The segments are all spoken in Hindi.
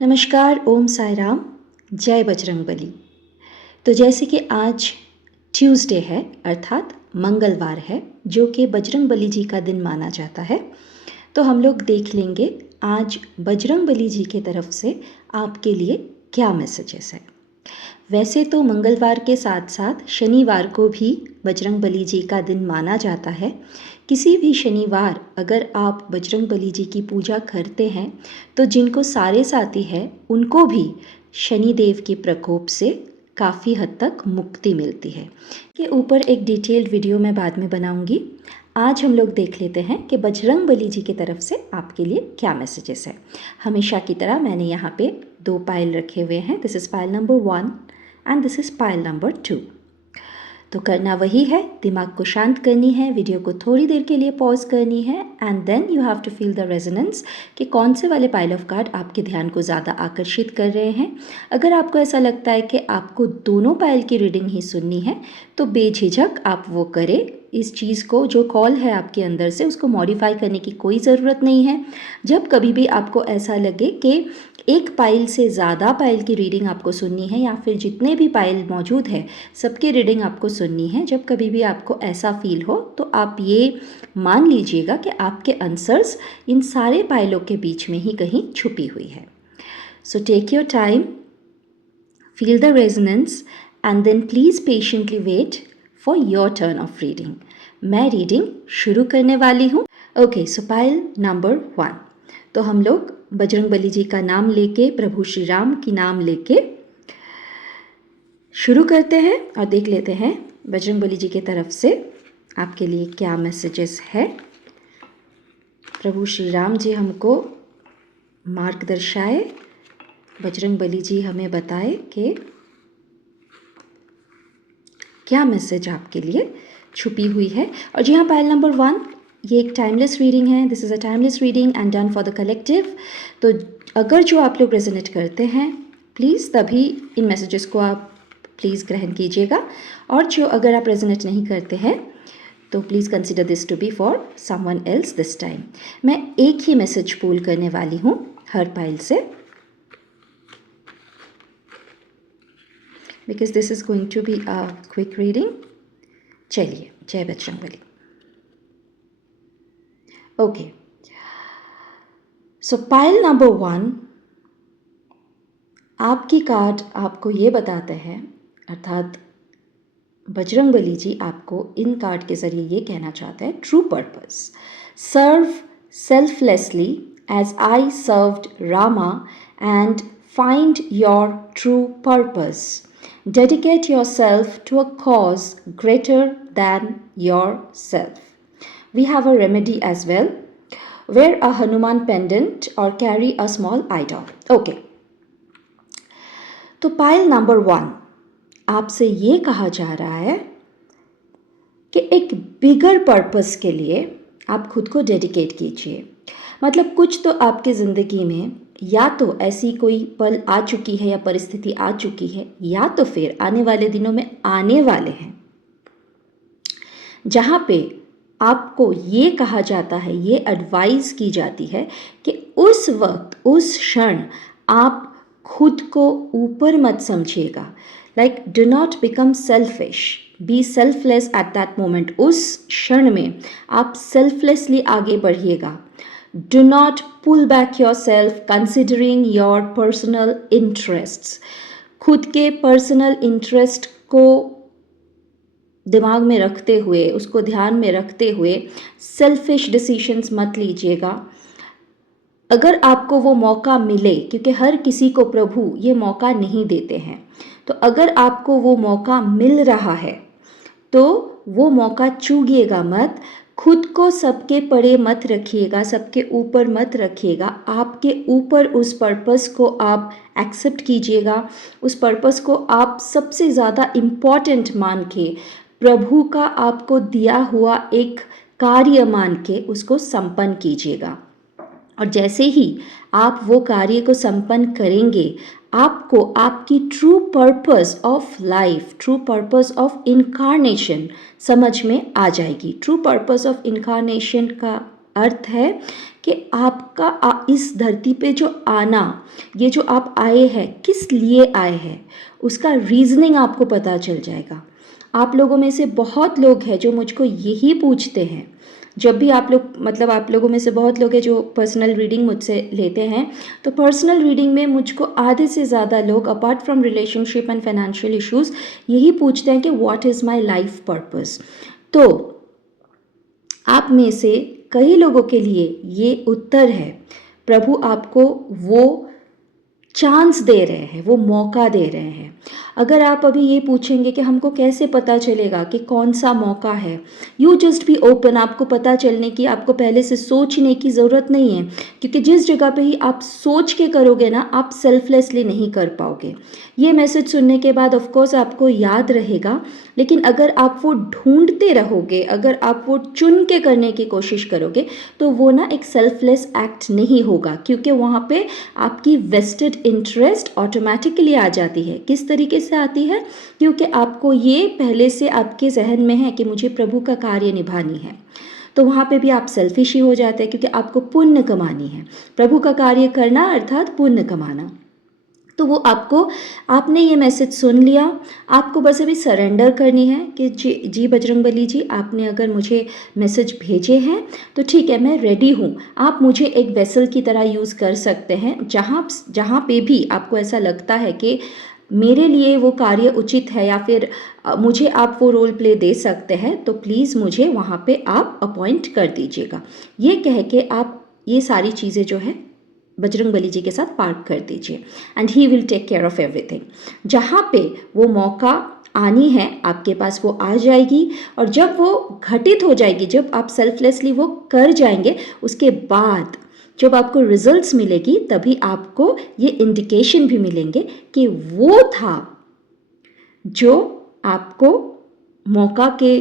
नमस्कार, ओम साई राम, जय बजरंगबली। तो जैसे कि आज ट्यूसडे है अर्थात मंगलवार है, जो कि बजरंगबली जी का दिन माना जाता है, तो हम लोग देख लेंगे आज बजरंगबली जी की तरफ से आपके लिए क्या मैसेजेस है। वैसे तो मंगलवार के साथ साथ शनिवार को भी बजरंगबली जी का दिन माना जाता है। किसी भी शनिवार अगर आप बजरंगबली जी की पूजा करते हैं तो जिनको सारे साथी है उनको भी शनिदेव के प्रकोप से काफ़ी हद तक मुक्ति मिलती है। के ऊपर एक डिटेल्ड वीडियो मैं बाद में बनाऊंगी। आज हम लोग देख लेते हैं कि बजरंगबली जी की तरफ से आपके लिए क्या मैसेजेस है। हमेशा की तरह मैंने यहाँ पे 2 पायल रखे हुए हैं। This is pile number 1 and this is pile number 2। तो करना वही है, दिमाग को शांत करनी है, वीडियो को थोड़ी देर के लिए पॉज करनी है and then you have to feel the resonance कि कौन से वाले पाइल ऑफ कार्ड आपके ध्यान को ज़्यादा आकर्षित कर रहे हैं। अगर आपको ऐसा लगता है कि आपको दोनों पाइल की रीडिंग ही सुननी है तो बेझिझक आप वो करें। इस चीज़ को जो कॉल है आपके अंदर से उसको मॉडिफाई करने की कोई ज़रूरत नहीं है। जब कभी भी आपको ऐसा लगे कि एक पाइल से ज़्यादा पाइल की रीडिंग आपको सुननी है या फिर जितने भी पाइल मौजूद है सबकी रीडिंग आपको सुननी है, जब कभी भी आपको ऐसा फील हो तो आप ये मान लीजिएगा कि आपके आंसर्स इन सारे पाइलों के बीच में ही कहीं छुपी हुई है। So take your time, feel the resonance and then please patiently wait for your turn of reading. मैं रीडिंग शुरू करने वाली हूँ। Okay, so pile number 1। तो हम लोग बजरंगबली जी का नाम लेके, प्रभु श्री राम की नाम लेके शुरू करते हैं और देख लेते हैं बजरंगबली जी की तरफ से आपके लिए क्या मैसेजेस है। प्रभु श्री राम जी हमको मार्ग दर्शाए, बजरंगबली जी हमें बताए कि क्या मैसेज आपके लिए छुपी हुई है। और जी हाँ, पाइल नंबर 1 ये एक टाइमलेस रीडिंग है। This is a timeless reading and done for the collective. तो अगर जो आप लोग रेजोनेट करते हैं प्लीज़ तभी इन मैसेजेस को आप प्लीज़ ग्रहण कीजिएगा, और जो अगर आप रेजोनेट नहीं करते हैं तो please consider this to be for someone else this time. मैं एक ही मैसेज पुल करने वाली हूँ हर पाइल से, because this is going to be a quick reading. चलिए, Jai Bajrangbali. Okay, so pile number 1 आपकी कार्ड आपको ये बताते हैं, अर्थात बजरंगबली जी आपको इन कार्ड के ज़रिए ये कहना चाहते हैं, true purpose serve selflessly as I served Rama and find your true purpose. Dedicate yourself to a cause greater than yourself. We have a remedy as well. Wear a Hanuman pendant or carry a small idol. Okay. तो पाइल नंबर 1 आपसे ये कहा जा रहा है कि एक बिगर पर्पस के लिए आप खुद को डेडिकेट कीजिए। मतलब कुछ तो आपके ज़िंदगी में या तो ऐसी कोई पल आ चुकी है या परिस्थिति आ चुकी है, या तो फिर आने वाले दिनों में आने वाले हैं, जहाँ पे आपको ये कहा जाता है, ये एडवाइस की जाती है कि उस वक्त, उस क्षण आप खुद को ऊपर मत समझिएगा। Like do not become selfish, be selfless at that moment. उस क्षण में आप सेल्फलेसली आगे बढ़िएगा। Do not pull back yourself considering your personal interests. खुद के पर्सनल इंटरेस्ट को दिमाग में रखते हुए, उसको ध्यान में रखते हुए सेल्फिश डिसीजंस मत लीजिएगा। अगर आपको वो मौका मिले, क्योंकि हर किसी को प्रभु ये मौका नहीं देते हैं, तो अगर आपको वो मौका मिल रहा है तो वो मौका चूगिएगा मत। खुद को सबके परे मत रखिएगा, सबके ऊपर मत रखिएगा। आपके ऊपर उस पर्पस को आप एक्सेप्ट कीजिएगा, उस पर्पस को आप सबसे ज़्यादा इम्पॉर्टेंट मान के, प्रभु का आपको दिया हुआ एक कार्य मान के उसको संपन्न कीजिएगा। और जैसे ही आप वो कार्य को संपन्न करेंगे, आपको आपकी true purpose of life, true purpose of incarnation समझ में आ जाएगी। ट्रू पर्पस ऑफ इनकारनेशन का अर्थ है कि आपका इस धरती पे जो आना, ये जो आप आए हैं किस लिए आए हैं, उसका रीज़निंग आपको पता चल जाएगा। आप लोगों में से बहुत लोग हैं जो मुझको यही पूछते हैं, जब भी आप लोग मतलब आप लोगों में से बहुत लोग हैं जो पर्सनल रीडिंग मुझसे लेते हैं, तो पर्सनल रीडिंग में मुझको आधे से ज़्यादा लोग apart from relationship and financial issues यही पूछते हैं कि what is my life purpose. तो आप में से कई लोगों के लिए ये उत्तर है। प्रभु आपको वो चांस दे रहे हैं, वो मौका दे रहे हैं। अगर आप अभी ये पूछेंगे कि हमको कैसे पता चलेगा कि कौन सा मौका है, यू जस्ट बी ओपन। आपको पता चलने की, आपको पहले से सोचने की ज़रूरत नहीं है, क्योंकि जिस जगह पे ही आप सोच के करोगे ना, आप सेल्फलेसली नहीं कर पाओगे। ये मैसेज सुनने के बाद ऑफ कोर्स आपको याद रहेगा, लेकिन अगर आप वो ढूंढते रहोगे, अगर आप वो चुन के करने की कोशिश करोगे, तो वो ना एक सेल्फलेस एक्ट नहीं होगा, क्योंकि वहाँ पे आपकी वेस्टेड इंटरेस्ट ऑटोमेटिकली आ जाती है। किस तरीके से आती है? क्योंकि आपको ये पहले से आपके जहन में है कि मुझे प्रभु का कार्य निभानी है, तो वहाँ पे भी आप सेल्फिश ही हो जाते हैं, क्योंकि आपको पुण्य कमानी है। प्रभु का कार्य करना अर्थात पुण्य कमाना। तो वो आपने ये मैसेज सुन लिया, आपको बस अभी सरेंडर करनी है कि जी बजरंगबली जी, आपने अगर मुझे मैसेज भेजे हैं तो ठीक है, मैं रेडी हूँ। आप मुझे एक वेसल की तरह यूज़ कर सकते हैं। जहाँ पे भी आपको ऐसा लगता है कि मेरे लिए वो कार्य उचित है, या फिर मुझे आप वो रोल प्ले दे सकते हैं, तो प्लीज़ मुझे वहाँ पे आप अपॉइंट कर दीजिएगा। ये कह के आप ये सारी चीज़ें जो है बजरंगबली जी के साथ पार्क कर दीजिए, and he will take care of everything. जहाँ पे वो मौका आनी है आपके पास, वो आ जाएगी। और जब वो घटित हो जाएगी, जब आप सेल्फलेसली वो कर जाएंगे, उसके बाद जब आपको रिजल्ट्स मिलेगी, तभी आपको ये इंडिकेशन भी मिलेंगे कि वो था जो आपको मौका के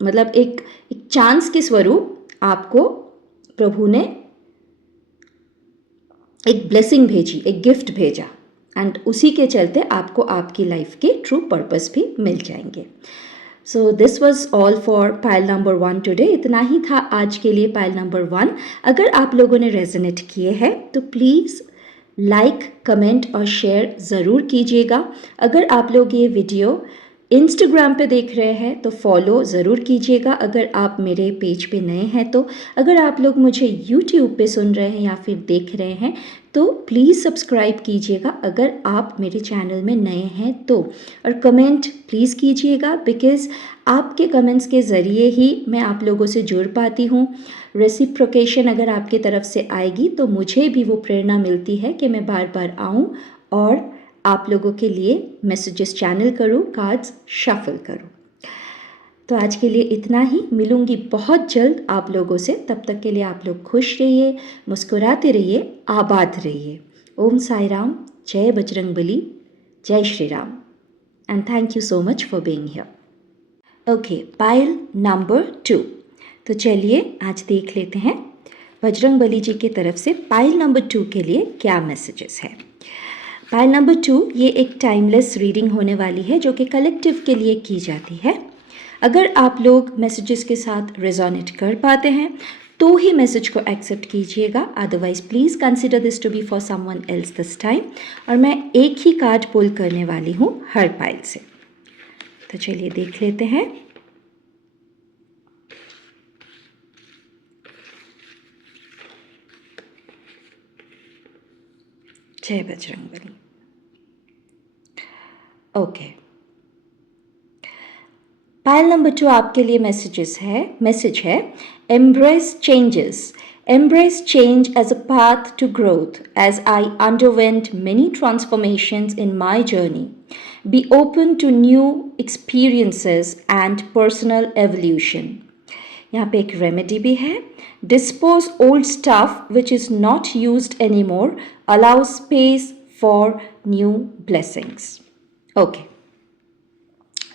मतलब एक चांस के स्वरूप आपको प्रभु ने एक ब्लेसिंग भेजी, एक गिफ्ट भेजा, एंड उसी के चलते आपको आपकी लाइफ के ट्रू पर्पस भी मिल जाएंगे। So this was all for pile number 1 today. इतना ही था आज के लिए पाइल नंबर 1। अगर आप लोगों ने रेजोनेट किए हैं तो प्लीज़ लाइक, कमेंट और शेयर ज़रूर कीजिएगा। अगर आप लोग ये वीडियो इंस्टाग्राम पे देख रहे हैं तो फॉलो ज़रूर कीजिएगा, अगर आप मेरे पेज पे नए हैं तो। अगर आप लोग मुझे यूट्यूब पे सुन रहे हैं या फिर देख रहे हैं तो प्लीज़ सब्सक्राइब कीजिएगा, अगर आप मेरे चैनल में नए हैं तो। और कमेंट प्लीज़ कीजिएगा, बिकॉज़ आपके कमेंट्स के ज़रिए ही मैं आप लोगों से जुड़ पाती हूँ। रेसिप्रोकेशन अगर आपकी तरफ से आएगी तो मुझे भी वो प्रेरणा मिलती है कि मैं बार बार आऊँ और आप लोगों के लिए मैसेजेस चैनल करूँ, कार्ड्स शफल करूँ। तो आज के लिए इतना ही। मिलूंगी बहुत जल्द आप लोगों से। तब तक के लिए आप लोग खुश रहिए, मुस्कुराते रहिए, आबाद रहिए। ओम साई राम, जय बजरंगबली, जय Shri Ram, and thank you so much for being here. Okay, pile number 2। तो चलिए आज देख लेते हैं बजरंगबली जी की तरफ से पाइल नंबर 2 के लिए क्या मैसेजेस है। पाइल नंबर 2 ये एक टाइमलेस रीडिंग होने वाली है, जो कि कलेक्टिव के लिए की जाती है। अगर आप लोग मैसेजेस के साथ रेजोनेट कर पाते हैं तो ही मैसेज को एक्सेप्ट कीजिएगा, otherwise please consider this to be for someone else this time. और मैं एक ही कार्ड पुल करने वाली हूँ हर पाइल से। तो चलिए देख लेते हैं। जय बजरंगबली। ओके, पाइल नंबर 2 आपके लिए मैसेज है embrace changes. Embrace change as a path to growth. As I underwent many transformations in my journey, be open to new experiences and personal evolution. यहाँ पे एक रेमेडी भी है। Dispose old stuff which is not used anymore. Allow space for new blessings. Okay.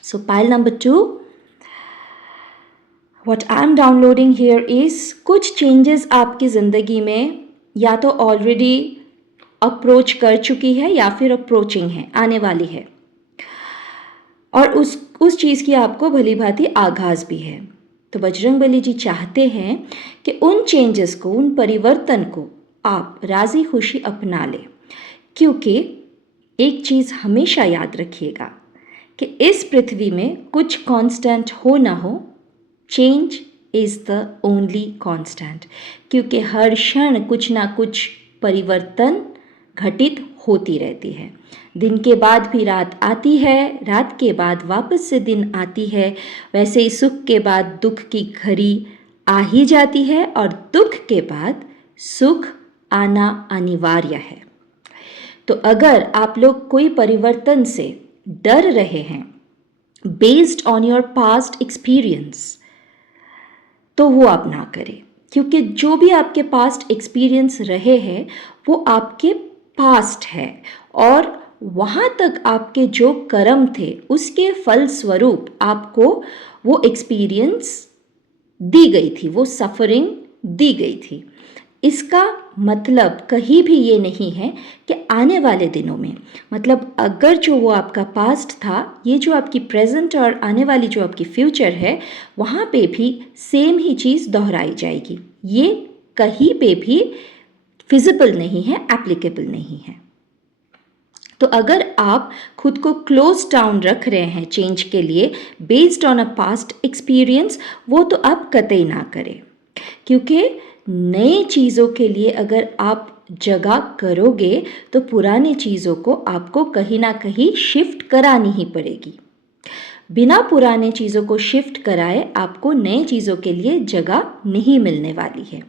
So pile number 2. What I'm downloading here is कुछ changes आपकी ज़िंदगी में या तो ऑलरेडी अप्रोच कर चुकी है या फिर अप्रोचिंग है, आने वाली है, और उस चीज़ की आपको भली भांति आगाज़ भी है। तो बजरंगबली जी चाहते हैं कि उन चेंजेस को, उन परिवर्तन को आप राज़ी खुशी अपना लें, क्योंकि एक चीज़ हमेशा याद रखिएगा कि इस पृथ्वी में कुछ कांस्टेंट हो ना हो, change is the only constant, क्योंकि हर क्षण कुछ ना कुछ परिवर्तन घटित होती रहती है। दिन के बाद भी रात आती है, रात के बाद वापस से दिन आती है, वैसे ही सुख के बाद दुख की घड़ी आ ही जाती है और दुख के बाद सुख आना अनिवार्य है। तो अगर आप लोग कोई परिवर्तन से डर रहे हैं based on your past experience, तो वो आप ना करें, क्योंकि जो भी आपके पास्ट एक्सपीरियंस रहे हैं वो आपके पास्ट है और वहाँ तक आपके जो कर्म थे उसके फल स्वरूप आपको वो एक्सपीरियंस दी गई थी, वो सफरिंग दी गई थी। इसका मतलब कहीं भी ये नहीं है कि आने वाले दिनों में, मतलब अगर जो वो आपका पास्ट था, ये जो आपकी प्रेजेंट और आने वाली जो आपकी फ्यूचर है, वहाँ पे भी सेम ही चीज़ दोहराई जाएगी। ये कहीं पे भी फिजिबल नहीं है, एप्लीकेबल नहीं है। तो अगर आप खुद को क्लोज डाउन रख रहे हैं चेंज के लिए based on a past experience, वो तो आप कतई ना करें, क्योंकि नई चीज़ों के लिए अगर आप जगह करोगे तो पुरानी चीज़ों को आपको कहीं ना कहीं शिफ्ट करानी ही पड़ेगी। बिना पुराने चीज़ों को शिफ्ट कराए आपको नए चीज़ों के लिए जगह नहीं मिलने वाली है।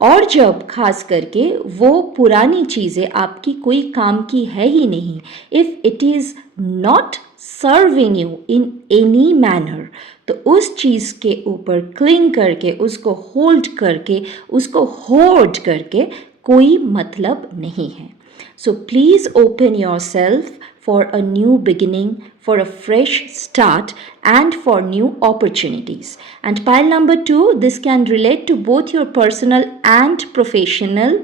और जब खास करके वो पुरानी चीज़ें आपकी कोई काम की है ही नहीं, if it is not serving you in any manner, तो उस चीज़ के ऊपर क्लिंग करके, उसको होल्ड करके, उसको होर्ड करके कोई मतलब नहीं है। So please open yourself for a new beginning, for a fresh start, and for new opportunities. And pile number 2, this can relate to both your personal and professional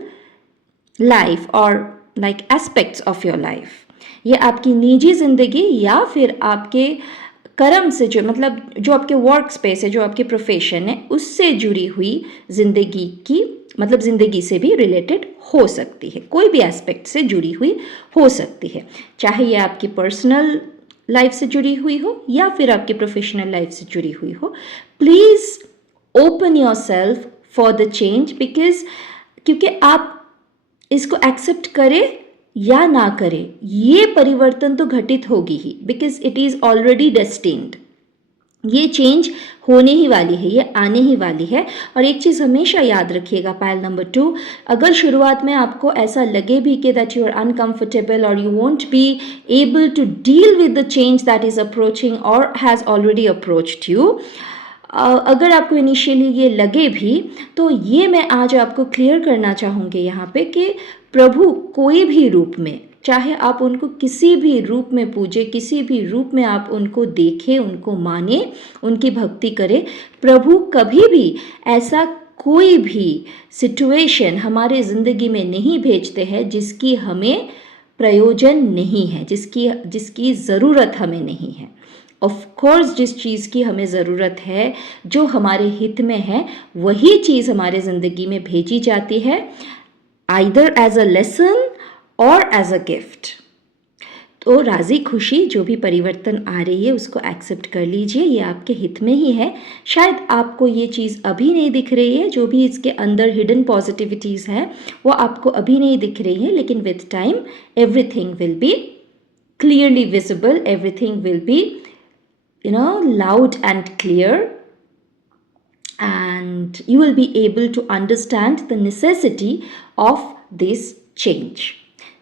life or like aspects of your life. ये आपकी निजी ज़िंदगी या फिर आपके कर्म से जो, मतलब जो आपके वर्क स्पेस है, जो आपके प्रोफेशन है, उससे जुड़ी हुई ज़िंदगी की, मतलब ज़िंदगी से भी रिलेटेड हो सकती है, कोई भी एस्पेक्ट से जुड़ी हुई हो सकती है, चाहे ये आपकी पर्सनल लाइफ से जुड़ी हुई हो या फिर आपकी प्रोफेशनल लाइफ से जुड़ी हुई हो। Please open your self for the change, because क्योंकि आप इसको एक्सेप्ट करें या ना करें, ये परिवर्तन तो घटित होगी ही, because it is already destined. ये चेंज होने ही वाली है, ये आने ही वाली है। और एक चीज़ हमेशा याद रखिएगा, पायल नंबर 2, अगर शुरुआत में आपको ऐसा लगे भी कि दैट यू आर अनकम्फर्टेबल और you won't be able to deal with the change that is approaching और हैज़ ऑलरेडी अप्रोच्ड यू, अगर आपको इनिशियली ये लगे भी, तो ये मैं आज आपको क्लियर करना चाहूँगी यहाँ पे कि प्रभु कोई भी रूप में, चाहे आप उनको किसी भी रूप में पूजें, किसी भी रूप में आप उनको देखें, उनको माने, उनकी भक्ति करें, प्रभु कभी भी ऐसा कोई भी सिचुएशन हमारे ज़िंदगी में नहीं भेजते हैं जिसकी हमें प्रयोजन नहीं है, जिसकी ज़रूरत हमें नहीं है। ऑफ कोर्स जिस चीज़ की हमें ज़रूरत है, जो हमारे हित में है, वही चीज़ हमारे ज़िंदगी में भेजी जाती है, आइदर एज अ लेसन और एज अ गिफ्ट। तो राज़ी खुशी जो भी परिवर्तन आ रही है उसको एक्सेप्ट कर लीजिए, ये आपके हित में ही है। शायद आपको ये चीज़ अभी नहीं दिख रही है, जो भी इसके अंदर हिडन पॉजिटिविटीज़ है वो आपको अभी नहीं दिख रही है, लेकिन with time everything will be clearly visible, everything will be loud and clear, and you will be able to understand the necessity of this change.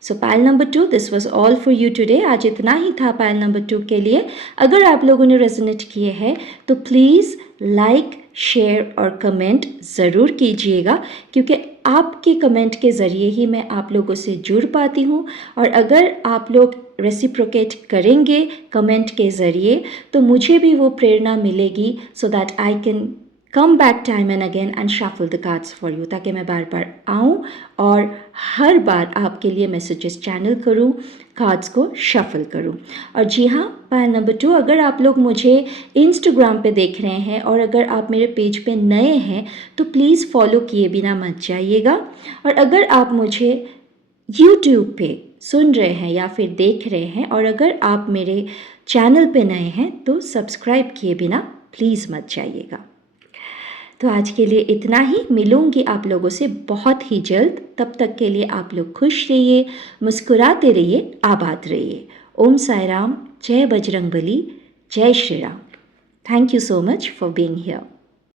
So pile number 2, this was all for you today. आज इतना ही था pile number 2 के लिए। अगर आप लोगों ने रेजोनेट किए हैं तो प्लीज़ लाइक, शेयर और कमेंट ज़रूर कीजिएगा, क्योंकि आपके कमेंट के ज़रिए ही मैं आप लोगों से जुड़ पाती हूँ। और अगर आप लोग रेसिप्रोकेट करेंगे कमेंट के ज़रिए तो मुझे भी वो प्रेरणा मिलेगी, so that I can come back time and again and shuffle the cards for you, ताकि मैं बार बार आऊँ और हर बार आपके लिए मैसेजेस चैनल करूँ, कार्ड्स को शफल करूँ। और जी हाँ, पॉइंट नंबर 2, अगर आप लोग मुझे इंस्टाग्राम पे देख रहे हैं और अगर आप मेरे पेज पे नए हैं तो प्लीज़ फॉलो किए बिना मत जाइएगा। और अगर आप मुझे यूट्यूब पे सुन रहे हैं या फिर देख रहे हैं और अगर आप मेरे चैनल पे नए हैं तो सब्सक्राइब किए बिना प्लीज़ मत जाइएगा। तो आज के लिए इतना ही, मिलूंगी आप लोगों से बहुत ही जल्द। तब तक के लिए आप लोग खुश रहिए, मुस्कुराते रहिए, आबाद रहिए। ओम साई राम, जय बजरंग बली, जय Shri Ram. Thank you so much for being here.